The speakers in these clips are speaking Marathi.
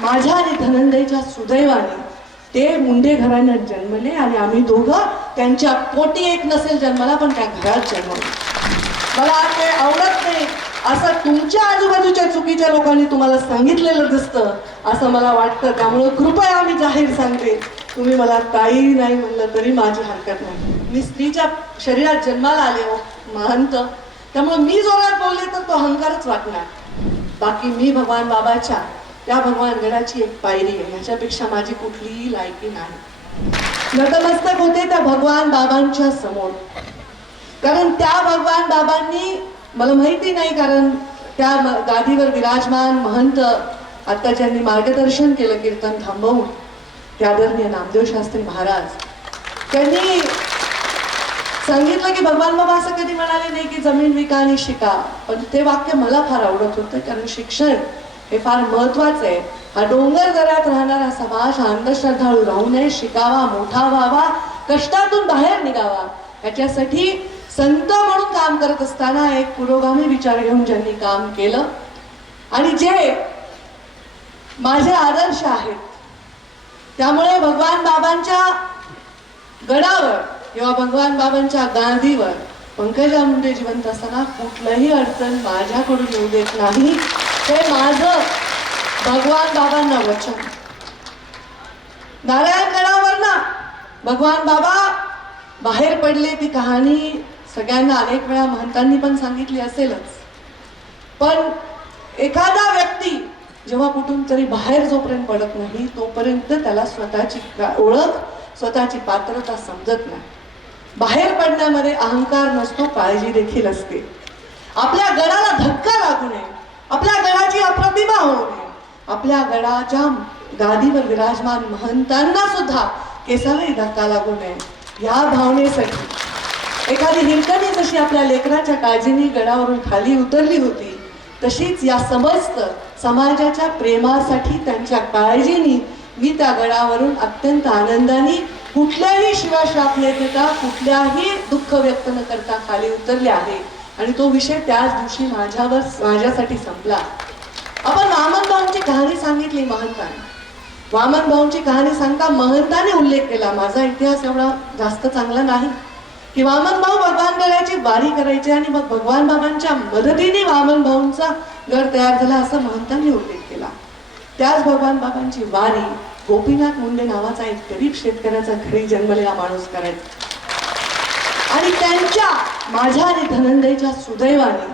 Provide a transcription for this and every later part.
माझ्या आणि धनंजयच्या सुदैवाने ते मुंडे घराण्यात जन्मले आणि आम्ही दोघं त्यांच्या पोटी एक नसेल जन्माला पण त्या घरात जन्मलो. मला ते आवडत नाही. असं तुमच्या आजूबाजूच्या चुकीच्या लोकांनी तुम्हाला सांगितलेलं दिसतं असं मला वाटतं. त्यामुळं कृपया मी जाहीर सांगते. तुम्ही मला ताई नाही म्हणलं तरी माझी हरकत नाही. मी स्त्रीच्या शरीरात जन्माला आले हो महंत. त्यामुळे मी जोरात बोलले तर तो अहंकारच वाटणार. बाकी मी भगवान बाबाच्या त्या भगवान गडाची एक पायरी आहे. ह्याच्यापेक्षा माझी कुठलीही लायकी नाही. नतमस्तक होते त्या भगवान बाबांच्या समोर. कारण त्या भगवान बाबांनी मला माहिती नाही कारण त्या गादीवर विराजमान महंत आता ज्यांनी मार्गदर्शन केलं कीर्तन थांबवून ते आदरणीय नामदेव शास्त्री महाराज. त्यांनी सांगितलं की भगवान बाबा असं कधी म्हणाले नाही की जमीन विका आणि शिका. पण ते वाक्य मला फार आवडत होतं कारण शिक्षण हे फार महत्वाचं आहे. हा डोंगर दऱ्यात राहणारा समाज हा अंधश्रद्धाळू राहू नये शिकावा मोठा व्हावा कष्टातून बाहेर निघावा. याच्यासाठी संत म्हणून काम करत असताना एक पुरोगामी विचार घेऊन ज्यांनी काम केलं. आणि जे माझे आदर्श आहेत त्यामुळे भगवान बाबांच्या गडावर किंवा भगवान बाबांच्या गादीवर पंकजा मुंडे जिवंत असताना कुठलंही अडचण माझ्याकडून येऊ देत नाही. हे माझं भगवान बाबांना वचन. नारायण गडावर ना भगवान बाबा बाहेर पडले ती कहाणी सगळ्यांना अनेक वेळा महंतांनी पण सांगितली असेलच. पण एखादा व्यक्ती जेव्हा कुठून तरी बाहेर जोपर्यंत पडत नाही तोपर्यंत त्याला स्वतःची ओळख स्वतःची पात्रता समजत नाही. बाहेर पडण्यामध्ये अहंकार नसतो काळजी देखील असते. आपल्या गडाला धक्का लागू नये. आपल्या गडाची अप्रतिमा होऊ नये. आपल्या गडाच्या गादीवर विराजमान महंतांना सुद्धा केसालाही धक्का लागू नये. या भावनेसाठी एखादी हिरकणी जशी आपल्या लेकराच्या काळजीने गडावरून खाली उतरली होती तशीच या समस्त समाजाच्या प्रेमासाठी त्यांच्या काळजीनी मी त्या गडावरून अत्यंत आनंदाने कुठल्याही शिवाशाप न देता कुठल्याही दुःख व्यक्त न करता खाली उतरले आहे. आणि तो विषय त्याच दिवशी माझ्यावर माझ्यासाठी संपला. आपण वामन भाऊंची कहाणी सांगितली महंताने. वामन भाऊंची कहाणी सांगता महंताने उल्लेख केला. माझा इतिहास एवढा जास्त चांगला नाही की वामन भाऊ भगवान गडाची वारी करायचे आणि मग भगवान बाबांच्या मदतीने वामन भाऊंचा गड तयार झाला असं महंतांनी उल्लेख केला. त्याच भगवान बाबांची वारी गोपीनाथ मुंडे नावाचा एक गरीब शेतकऱ्याचा घरी जन्मलेला माणूस करायचा. आणि त्यांच्या माझ्या आणि धनंजयच्या सुदैवाने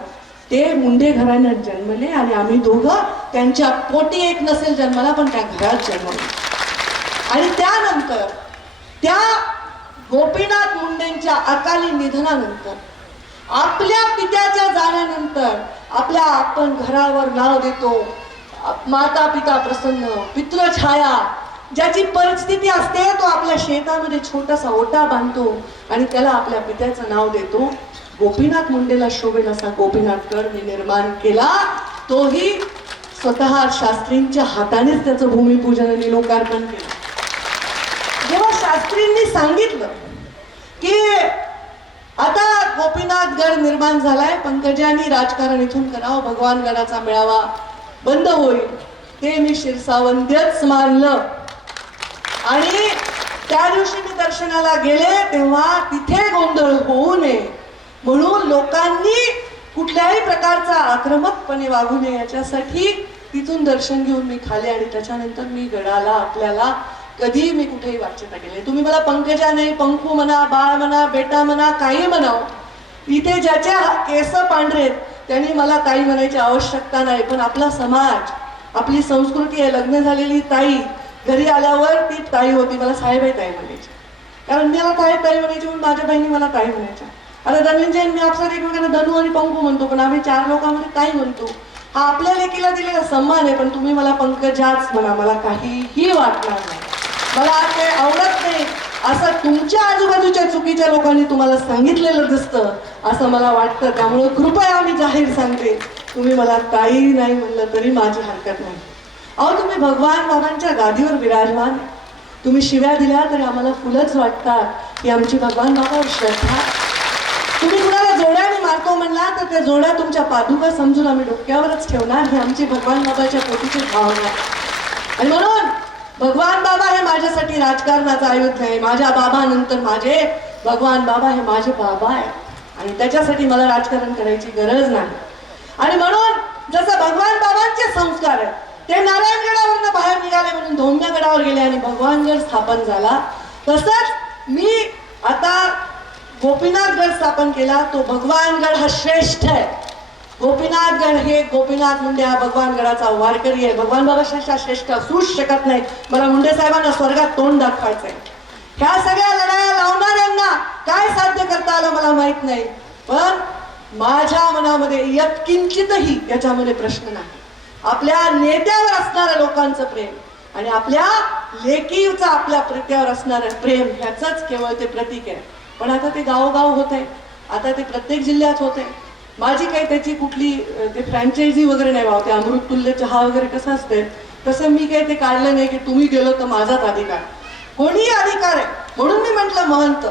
ते मुंडे घराण्यात जन्मले आणि आम्ही दोघं त्यांच्या पोटी एक नसेल जन्माला पण त्या घरात जन्मले. आणि त्यानंतर त्या गोपीनाथ मुंडेंच्या अकाली निधनानंतर आपल्या पित्याच्या जाण्यानंतर आपल्या आपण घरावर नाव देतो माता पिता प्रसन्न पितृछाया ज्याची परिस्थिती असते तो आपल्या शेतामध्ये छोटासा ओटा बांधतो आणि त्याला आपल्या पित्याचं नाव देतो. गोपीनाथ मुंडेला शोभेल असा गोपीनाथ गड मी निर्माण केला. तोही स्वतः शास्त्रींच्या हातानेच त्याचं भूमिपूजन आणि लोकार्पण केलं. जेव्हा शास्त्रींनी सांगितलं की आता गोपीनाथ गड निर्माण झालाय पंकजांनी राजकारण इथून करावं भगवान गडाचा मेळावा बंद होईल. ते मी शिरसावंद्यच मानलं. आणि त्या दिवशी मी दर्शनाला गेले तेव्हा तिथे गोंधळ होऊ नये. म्हणून लोकांनी कुठल्याही प्रकारचा आक्रमकपणे वागू नये याच्यासाठी तिथून दर्शन घेऊन मी खाले आणि त्याच्यानंतर मी गडाला आपल्याला कधी मी कुठेही वाच्यता केली तुम्ही मला पंकजा नाही पंखू म्हणा बाळ म्हणा बेटा म्हणा काही म्हणाव हो. इथे ज्याच्या केस पांढरे आहेत, त्यांनी मला काही म्हणायची आवश्यकता नाही. पण आपला समाज आपली संस्कृती आहे लग्न झालेली ताई घरी आल्यावर ती ताई होती मला साहेबाई ताई म्हणायची. कारण मला ताई ताई म्हणायची म्हणून माझ्या बहिणी मला ताई म्हणायच्या. आता धनंजय मी आपसात एकमेकांना धनू आणि पंकू म्हणतो पण आम्ही चार लोकांमध्ये ताई म्हणतो. हा आपल्या लेकीला दिलेला सन्मान आहे पण तुम्ही मला पंकजाच म्हणा मला काहीही वाटणार नाही. मला ते आवडत नाही. असं तुमच्या आजूबाजूच्या चुकीच्या लोकांनी तुम्हाला सांगितलेलं दिसतं असं मला वाटतं. त्यामुळं कृपया मी जाहीर सांगते. तुम्ही मला ताई नाही म्हणलं तरी माझी हरकत नाही. अहो तुम्ही भगवान बाबांच्या गादीवर विराजमान. तुम्ही शिव्या दिल्या तरी आम्हाला फुलंच वाटतात की आमची भगवान बाबावर श्रद्धा. आहे. तुम्ही कुणाला जोड्याने मारतो म्हणला तर त्या जोड्या तुमच्या पादुका समजून आम्ही डोक्यावरच ठेवणार. ही आमची भगवान बाबाच्या पोटीची भावना आहे. माझ्यासाठी राजकारणाचा अयोध्या आहे माझ्या बाबानंतर माझे भगवान बाबा हे माझे बाबा आहे आणि त्याच्यासाठी मला राजकारण करायची गरज नाही. आणि म्हणून जसं भगवान बाबांचे संस्कार आहेत ते नारायणगडावरनं बाहेर निघाले म्हणून धौम्यगडावर गेले आणि भगवानगड स्थापन झाला. तसंच मी आता गोपीनाथगड स्थापन केला तो भगवानगड हा श्रेष्ठ आहे. गोपीनाथगड हे गोपीनाथ मुंडे हा भगवानगडाचा वारकरी आहे. भगवान बाबा श्रेष्ठ श्रेष्ठ असूच शकत नाही. मला मुंडे साहेबांना स्वर्गात तोंड दाखवायचंय. ह्या सगळ्या लढाया लावणाऱ्यांना काय साध्य करता आलं मला माहीत नाही. पण माझ्या मनामध्ये यत्किंचितही याच्यामध्ये प्रश्न नाही. आपल्या नेत्यावर असणाऱ्या लोकांचं प्रेम आणि आपल्या लेकीचं आपल्या प्रत्यावर असणारं प्रेम ह्याच केवळ ते प्रतीक आहे. पण आता ते गावोगाव होत आहे. आता ते प्रत्येक जिल्ह्यात होत आहे. माझी काही त्याची कुठली ते फ्रँचायझी वगैरे नाही वाहते ते अमृततुल्य चहा वगैरे कसं असते तसं मी काही ते काढलं नाही की तुम्ही गेलो तर माझाच अधिकार. कोणीही अधिकार आहे. म्हणून मी म्हंटल महंत.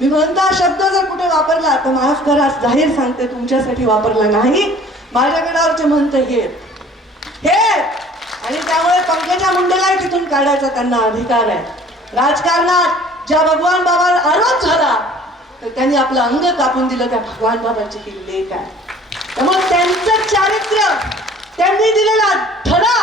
मी महंत हा शब्द जर कुठे वापरला तर माफ करा जाहीर सांगते तुमच्यासाठी वापरला नाही. माझ्याकडावरचे महंत हे आहेत. हे! आणि त्यामुळे पंकजा मुंडेला तिथून काढायचा त्यांना अधिकार आहे. राजकारणात ज्या भगवान बाबा आरोप झाला तर त्यांनी आपलं अंग कापून दिलं त्या भगवान बाबाची ही लेख आहे. त्यामुळे त्यांचं चारित्र्य त्यांनी दिलेला धडा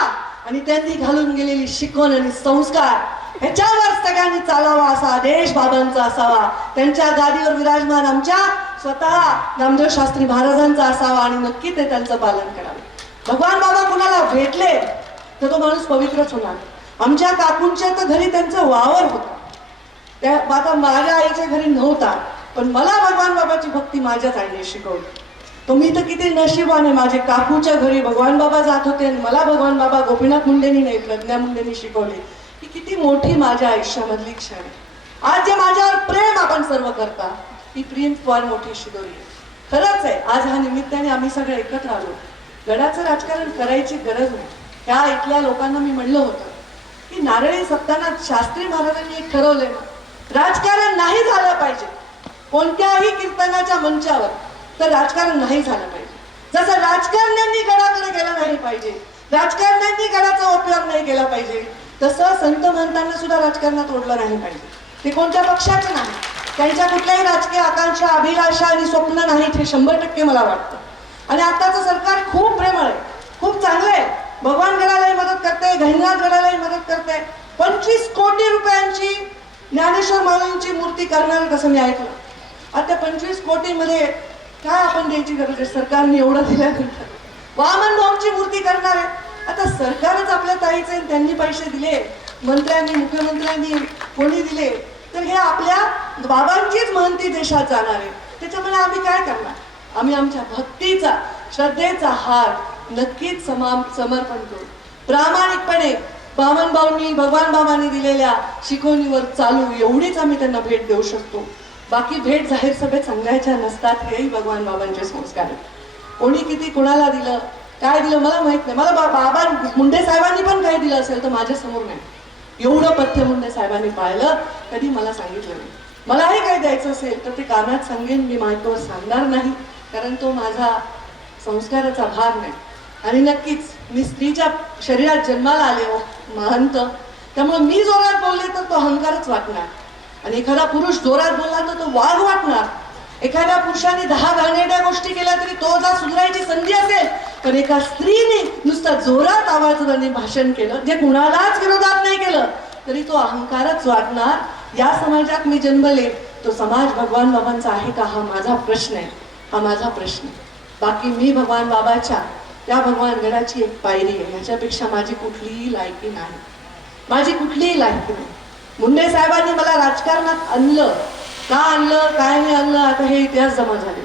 आणि त्यांनी घालून गेलेली शिकवण आणि संस्कार ह्याच्यावर सगळ्यांनी चालावा असा आदेश बाबांचा असावा. त्यांच्या गादीवर विराजमान आमच्या स्वतः नामदेव शास्त्री महाराजांचा असावा आणि नक्की ते त्यांचं पालन करावं. भगवान बाबा कुणाला भेटले तर तो माणूस पवित्रच होणार. आमच्या काकूंच्या तर घरी त्यांचं वावर होतं. त्या आता माझ्या आईच्या घरी नव्हता पण मला भगवान बाबाची भक्ती माझ्याच आईने शिकवली. तो मी तर किती नशिबाने माझे काकूच्या घरी भगवान बाबा जात होते आणि मला भगवान बाबा गोपीनाथ मुंडेनी नाही प्रज्ञा मुंडेनी शिकवली. की किती मोठी माझ्या आयुष्यामधली क्षण आहे. आज जे माझ्यावर प्रेम आपण सर्व करता ही प्रेम फार मोठी शिकवली खरंच आहे आज हा निमित्ताने आम्ही सगळे एकत्र आलो. गडाचं राजकारण करायची गरज नाही त्या इथल्या लोकांना मी म्हणलं होतं की नारळी सत्तानाथ शास्त्री महाराजांनी एक ठरवलंय ना राजकारण नाही झालं पाहिजे. कोणत्याही कीर्तनाच्या मंचावर तर राजकारण नाही झालं पाहिजे. जसं राजकारण्यांनी गडाकडे गेलं नाही पाहिजे राजकारण्यांनी गडाचा उपयोग नाही केला पाहिजे तसं संत महंतांना सुद्धा राजकारणात ओढलं नाही पाहिजे. ते कोणत्या पक्षाचं नाही त्यांच्या कुठल्याही राजकीय आकांक्षा अभिलाषा आणि स्वप्न नाहीत हे शंभर टक्के मला वाटतं. आणि आताचं सरकार खूप प्रेमळ आहे. खूप चांगलं आहे. भगवान गडालाही मदत करते घैनाथ गडालाही मदत करते पंचवीस कोटी रुपयांची ज्ञानेश्वर महाराजांची मूर्ती करणार तसं मी ऐकलं. आता पंचवीस कोटीमध्ये काय आपण द्यायची गरज आहे? सरकारने एवढं दिल्यानंतर. वामन भाऊंची मूर्ती करणार. आहे आता सरकारच आपल्या ताईचे आहे, त्यांनी पैसे दिले. मंत्र्यांनी मुख्यमंत्र्यांनी कोणी दिले? तर हे आपल्या बाबांचीच महंती देशात जाणार आहे. त्याच्यामुळे आम्ही काय करणार? आम्ही आमच्या भक्तीचा श्रद्धेचा हार नक्कीच समा समर्पण करू. प्रामाणिकपणे बामन भाऊंनी भगवान बाबांनी दिलेल्या शिकवणीवर चालू एवढीच आम्ही त्यांना भेट देऊ शकतो. बाकी भेट जाहीर सभेत सांगायच्या नसतात हेही भगवान बाबांचे संस्कार आहेत. कोणी किती कुणाला दिलं काय दिलं मला माहीत नाही. मला बा- बाबा मुंडे साहेबांनी पण काय दिलं असेल तर माझ्यासमोर नाही. एवढं पथ्य मुंडे साहेबांनी पाळलं कधी मला सांगितलं नाही. मलाही काय द्यायचं असेल तर ते कानात सांगेन मी मायकोवर सांगणार नाही. कारण तो माझा संस्काराचा भाग नाही. आणि नक्कीच मी स्त्रीच्या शरीरात जन्माला आले हो महंत. त्यामुळे मी जोरात बोलले तर तो अहंकारच वाटणार. आणि एखादा पुरुष जोरात बोलला तर तो वाघ वाटणार. एखाद्या पुरुषाने दहा घाणेरड्या गोष्टी केल्या तरी तो जर सुधारायची संधी असेल पण एका स्त्रीने नुसता जोरात आवाजाने भाषण केलं जे कुणालाच विरोधात नाही केलं तरी तो अहंकारच वाटणार. या समाजात मी जन्मले तो समाज भगवान बाबांचा आहे का हा माझा प्रश्न आहे. हा माझा प्रश्न. बाकी मी भगवान बाबाच्या त्या भगवान गडाची एक पायरी आहे. ह्याच्यापेक्षा माझी कुठलीही लायकी नाही. माझी कुठलीही लायकी नाही. मुंडे साहेबांनी मला राजकारणात आणलं. का आणलं? काय नाही आणलं? आता हे इतिहास जमा झाले.